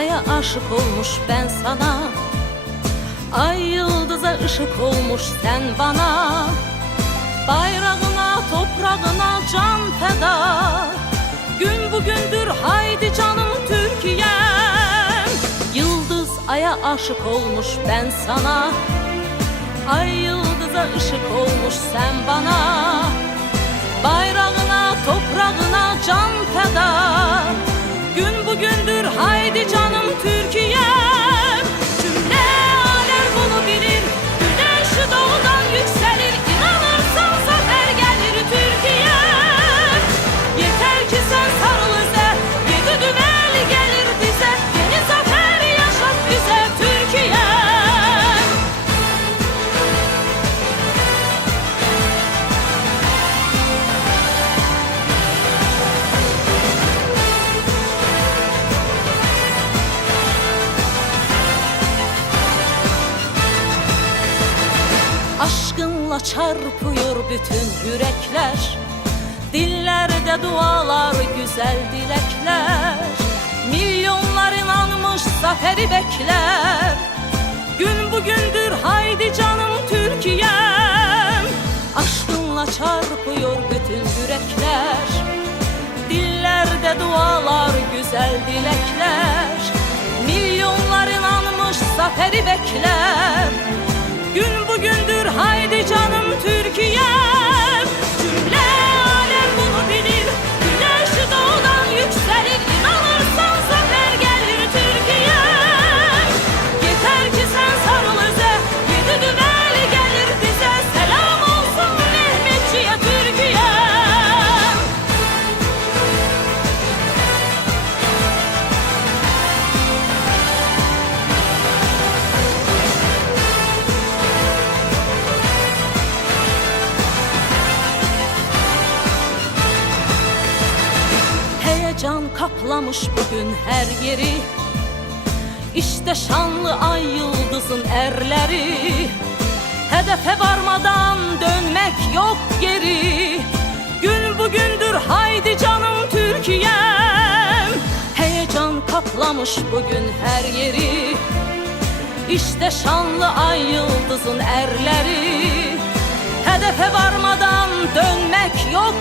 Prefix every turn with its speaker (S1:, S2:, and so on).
S1: aya aşık olmuş ben sana. Ay yıldıza ışık olmuş sen bana. Bayrağına toprağına can feda. Gün bugündür haydi canım Türkiye'm Yıldız aya aşık olmuş ben sana. Ay yıldıza ışık olmuş sen bana. Bayrağına toprağına can feda. Gün bugündür haydi canım Aşkınla çarpıyor bütün yürekler. Dillerde dualar güzel dilekler. Milyonlar inanmış zaferi bekler. Gün bugündür haydi canım Türkiye'm. Aşkınla çarpıyor bütün yürekler. Dillerde dualar güzel dilekler. Milyonlar inanmış zaferi bekler. Gün bugündür canım Türkiye'm Heyecan kaplamış bugün her yeri. İşte şanlı ay yıldızın erleri. Hedefe varmadan dönmek yok geri. Gün bugündür haydi canım Türkiye'm. Heyecan kaplamış bugün her yeri. İşte şanlı ay yıldızın erleri. Hedefe varmadan dönmek yok